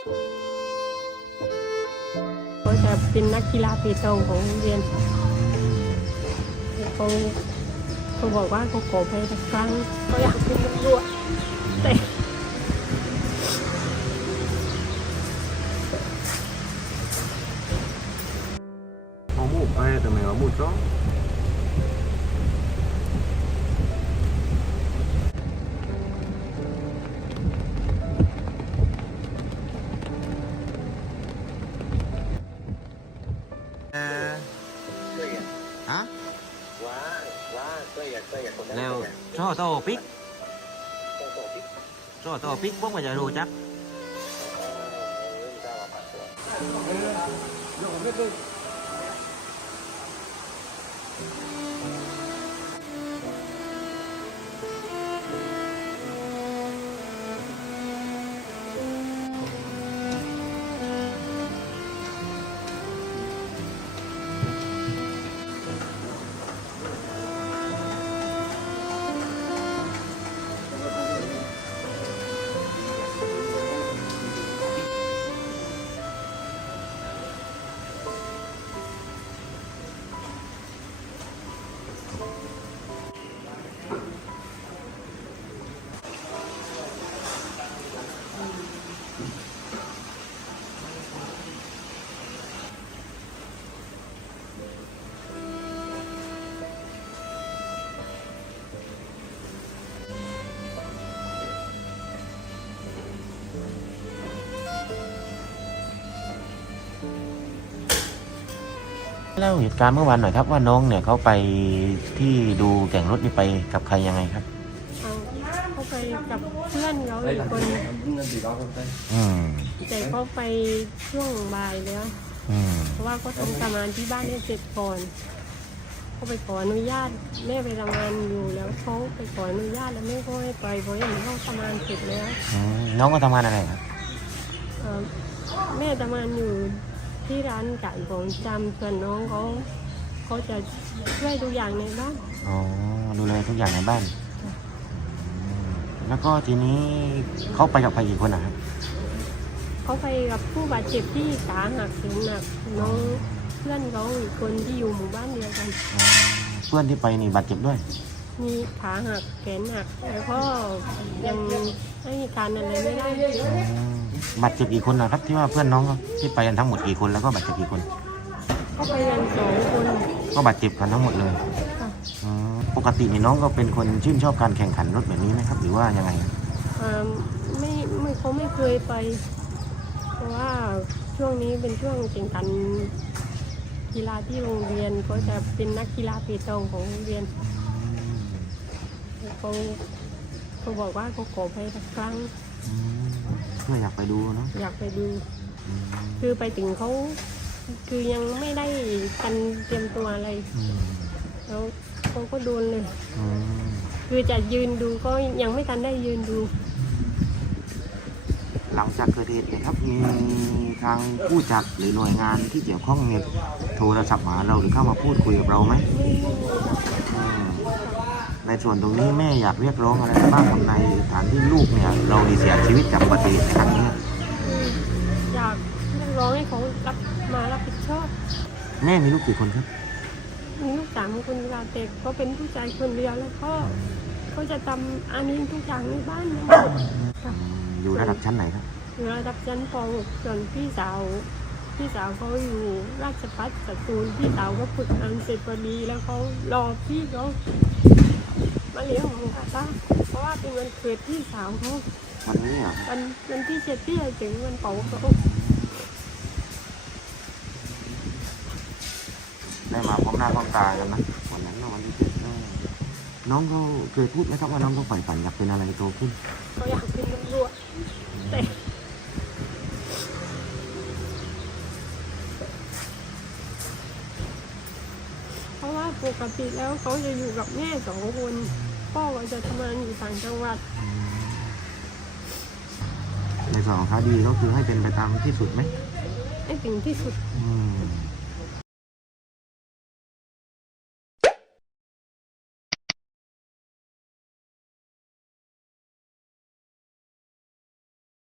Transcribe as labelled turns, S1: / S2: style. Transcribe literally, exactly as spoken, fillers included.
S1: เขาจะเป็นนักกีฬาเปตองของโรงเรียนเขาเขาบอกว่าเขาขอไปสักครั้งเขาอยากเป็นตำรวจแต่
S2: Có một ai từ mày có một chó.
S3: Hả?
S4: Quá, quá, tôi là tôi là con
S3: Leo cho to pít, cho to pít bốc vào giờ đồ chắc. Lau เหตุการณ์เมื่อวานหน่อยครับว่าน้องเนี่ยเขาไปที่ดูแข่งรถนี่ไปกับใครยังไงครับ
S1: เอาเขาไปกับเพื่อนเขาอีกคน
S3: อืม
S1: แต่เขาไปช่วงบ่ายแล้ว
S3: อืม
S1: เพราะว่าเขาทำงานที่บ้านให้เสร็จก่อนเขาไปขออนุญาตแม่ไปทำงานอยู่แล้วเขาไปขออนุญาตแล้วแม่ก็ให้ไปเพราะเห็นเขาทำงานเสร็จแล้ว
S3: อืมน้องก็ทำงานอะไรครับ
S1: เอ่อแม่ทำงานอยู่ที่ร้านขายของจำส่วนน้องเขาเขาจะช่วยทุกอย่างในบ้าน
S3: อ๋อดูแลทุกอย่างในบ้านอืมแล้วก็ทีนี้เขาไปกับใครกี่คนนะครับ
S1: เขาไปกับผู้บาดเจ็บที่ขาหักถึงหนักน้องเพื่อนเขาอีกคนที่อยู่หมู่บ้านเดียวกัน
S3: อ๋อเพื่อนที่ไปนี่บาดเจ็บด้วย
S1: มีขาหักแขนหักแล้วก็ยังไม่มีการอะไรไม่ได้
S3: อืมบาดเจ็บกี่คนนะครับที่ว่าเพื่อนน้องเขาที่ไปกันทั้งหมดกี่คนแล้วก็บาดเจ็บกี่คน
S1: เขาไปกันสองคน
S3: ก็บาดเจ็บกันทั้งหมดเลย
S1: ค่ะ
S3: อืมปกตินี่น้องก็เป็นคนชื่นชอบการแข่งขันรถแบบนี้ไหมครับ หรือว่ายังไง
S1: อ่าไม่ไม่เขาไม่เคยไป เพราะว่าช่วงนี้เป็นช่วงแข่งขันกีฬาที่โรงเรียนเขาจะเป็นนักกีฬาเปตองของโรงเรียนเขาเขาบอกว่าเขาขอไปสักครั้ง
S3: อืมเพื่ออยากไปดูเนาะ
S1: อยากไปดู
S3: อืม
S1: คือไปถึงเขาคือยังไม่ได้กันเตรียมตัวอะไร
S3: อืม
S1: แล้วเขาก็โดนเลย
S3: อืม
S1: คือจะยืนดูก็ยังไม่ทันได้ยืนดู
S3: หลังจากเกิดเหตุเนี่ยครับมีทางผู้จัดหรือหน่วยงานที่เกี่ยวข้องเนี่ยโทรศัพท์มาเราหรือเข้ามาพูดคุยกับเราไหมอืมในส่วนตรงนี้แม่อยากเรียกร้องอะไรบ้างกับในฐานที่ลูกเนี่ยเราได้เสียชีวิตจากอุบัติเหตุในครั้งนี้
S1: อยากเรียกร้องให้เขารับมารับผิดชอบ
S3: แม่มีลูกกี่คนครับ
S1: มีลูกสามคนเวลาเด็กก็เป็นผู้ชายคนเดียวแล้วก็เขาจะทำอันนี้ทุกอย่างในบ้านเลยค่ะ
S3: อืมอยู่ระดับชั้นไหนครับ
S1: อยู่ระดับชั้นป .หก ส่วนพี่สาวพี่สาวเขาอยู่ราชภัฏสตูลพี่สาวก็ฝึกงานเสร็จพอดีแล้วเขารอพี่เขามาเลี้ยงหมูกระทะเพราะว่าเป็นวันเกิดพี่สาวเขา
S3: วันนี้เหรอ
S1: วันวันที่เจ็ดที่จะถึงวันเผาเขา
S3: ได้มาพร้อมหน้าพร้อมตากันนะวันนั้นนะวันที่เจ็ดนะน้องเขาเคยพูดไหมครับว่าน้องเขาใฝ่ฝันอยากเป็นอะไรโตขึ้น
S1: เขาอยากเป็นตำรวจแต่เพราะว่าปกติแล้วเขาจะอยู่กับแม่สองคนพ่อก็จะทำงานอยู่ต่างจังหวัด
S3: ในส่วนของคดีก็คือให้เป็นไปตามที่สุดไหม
S1: ให้ถึงที่สุด
S3: อืม